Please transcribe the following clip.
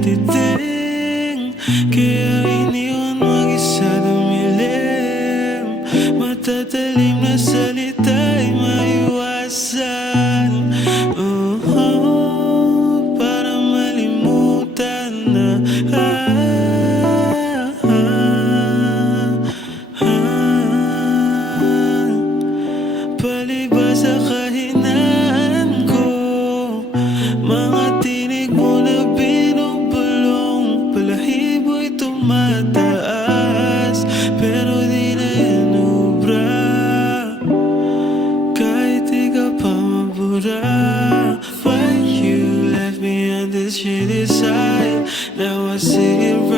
natiting. Kaya iniwan mag-isa dumilim. Matatalim na salita she decide. Now I see it.